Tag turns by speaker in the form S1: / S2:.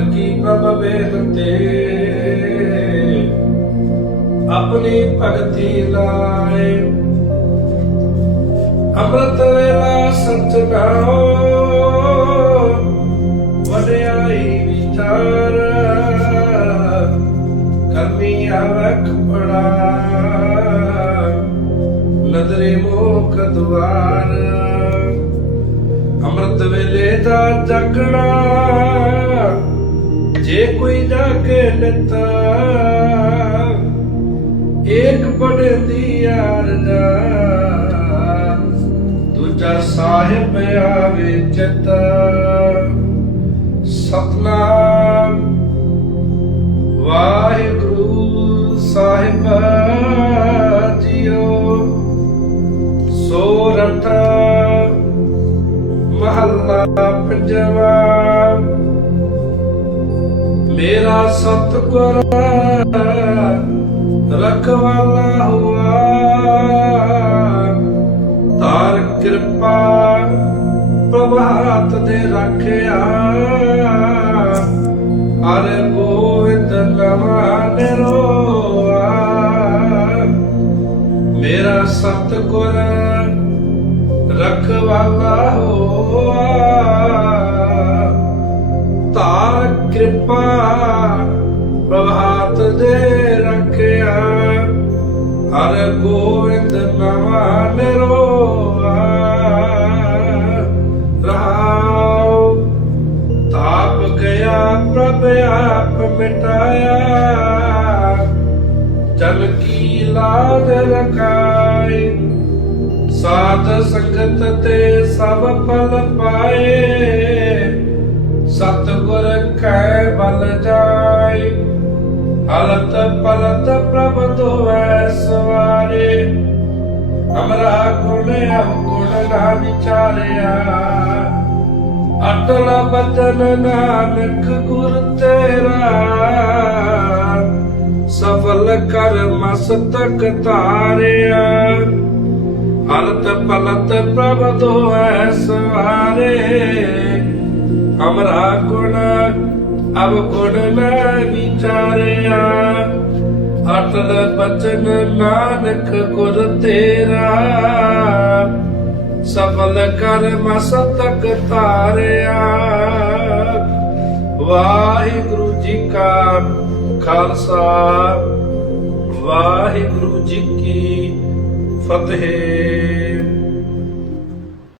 S1: की प्रभवे ते अपनी भक्ति लाए। अमृत वेला सच गाओ वड्याई विचार। करमी आवक पड़ा। नदरे मोख द्वार। अमृत वेले दा जगना ਜੇ ਕੋਈ ਜਾਗੇ ਨਿਤਾ ਏਕ ਬਣਦੀ ਆਰਜਾ ਦੂਜਾ ਸਾਹਿਬ ਆਵੇ ਚਿਤ ਸਤਨਾਮ ਵਾਹਿਗੁਰੂ ਸਾਹਿਬ ਜੀਓ। ਸੋਰਠ ਮਹੱਲਾ ਪੰਜਵਾ। ਮੇਰਾ ਸਤਿਗੁਰ ਰਖਵਾਲਾ ਹੁਆ। ਤਾਰ ਕਿਰਪਾ ਪ੍ਰਭਾਤ ਦੇ ਰੱਖਿਆ। ਹਰ ਗੋਵਿੰਦ ਨਵਾ ਨਿਰੋਆ। ਮੇਰਾ ਸਤਿਗੁਰ, ਰਖਵਾਲਾ ਹੋਆ। ਕਿਰਪਾ ਪ੍ਰਭਾਤ ਦੇ ਰੱਖਿਆ। ਹਰ ਗੋਵਿੰਦ ਨਵਾ ਨਿਰੋਆ। ਰਾਉ ਤਾਪ ਗਿਆ, ਪ੍ਰਭ ਆਪ ਮਿਟਾਇਆ। ਜਨ ਕੀ ਲਾਜ ਰਖਾਈ ਸਾਧ ਸੰਗਤ ਤੇ ਸਭ ਫਲ ਪਾਏ। ਹਲਤ ਪਲਤ ਪ੍ਰਭ ਦੋਐ ਸਵਾਰੇ। ਅਮਰਾ ਗੁਣ ਅਵਗੁਣ ਨਾ ਵਿਚਾਰਿਆ। ਅਟਲ ਬਚਨ ਨਾਨਕ ਗੁਰ ਤੇਰਾ। ਸਫਲ ਕਰ ਮਸਤਕ ਤਾਰਿਆ ਹਲਤ ਪਲਤ ਪ੍ਰਭ ਦੋਐ ਸਵਾਰੇ। ਅਮਰਾ ਗੁਣ ਅਬ ਗੁਣ ਨਾ ਵਿਚਾਰਿਆ। ਅਟਲ ਬਚਨ ਨਾਨਕ ਗੁਰ ਤੇਰਾ। ਸਫਲ ਕਰ ਮਸਤਕ ਤਾਰਿਆ ਵਾਹਿਗੁਰੂ ਜੀ ਕਾ ਖਾਲਸਾ, ਵਾਹਿਗੁਰੂ ਜੀ ਕੀ ਫਤਿਹ।